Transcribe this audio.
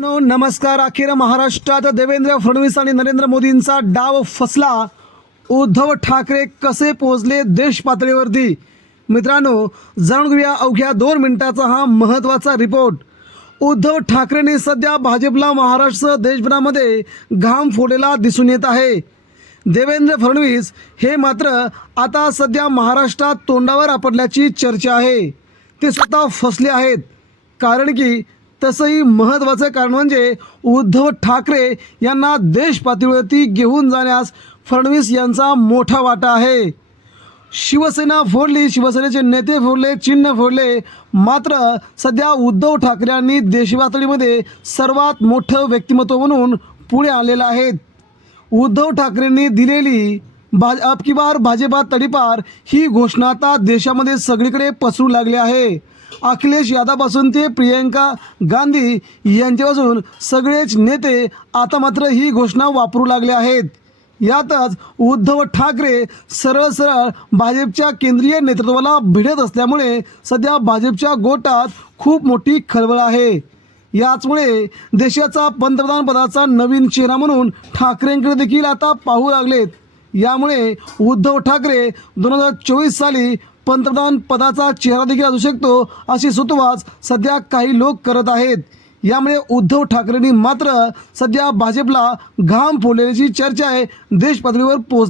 No नमस्कार. अखेर महाराष्ट्रात देवेंद्र फडणवीस आणि नरेंद्र मोदींचा डाव फसला. उद्धव ठाकरे कसे पोचले देश पातळीवरती मित्रांनो जाणून घेऊया अवघ्या दोन मिनिटाचा हा महत्त्वाचा रिपोर्ट. उद्धव ठाकरेंनी सध्या भाजपला महाराष्ट्र देशभरामध्ये घाम फोडलेला दिसून येत आहे. देवेंद्र फडणवीस हे मात्र आता सध्या महाराष्ट्रात तोंडावर आपटल्याची चर्चा आहे. ते स्वतः फसले आहेत. कारण की तसंही महत्त्वाचं कारण म्हणजे उद्धव ठाकरे यांना देश पातळीवरती घेऊन जाण्यास फडणवीस यांचा मोठा वाटा आहे. शिवसेना फोडली शिवसेनेचे नेते फोडले चिन्ह फोडले. मात्र सध्या उद्धव ठाकरे यांनी देशपातळीमध्ये सर्वात मोठं व्यक्तिमत्व म्हणून पुढे आलेलं आहेत उद्धव ठाकरेंनी दिलेली भाज अब की बार भाजपा तडीपार ही घोषणा आता देशामध्ये सगळीकडे पसरू लागली आहे. अखिलेश यादवपासून ते प्रियंका गांधी यांच्यापासून सगळेच नेते आता मात्र ही घोषणा वापरू लागले आहेत. यातच उद्धव ठाकरे सरळ सरळ भाजपच्या केंद्रीय नेतृत्वाला भिडत असल्यामुळे सध्या भाजपच्या गोटात खूप मोठी खळबळ आहे. याचमुळे देशाचा पंतप्रधान पदाचा नवीन चेहरा म्हणून ठाकरेंकडे देखील आता पाहू लागलेत. यामुळे उद्धव ठाकरे दोन हजार चोवीस साली पंतप्रधान पदाचा चेहरा देखील असू शकतो अशी सुतवाच सध्या काही लोक करत आहेत. यामुळे उद्धव ठाकरेंनी मात्र सध्या भाजपला घाम फोडल्याची चर्चा आहे. देशपातळीवर पोहोचली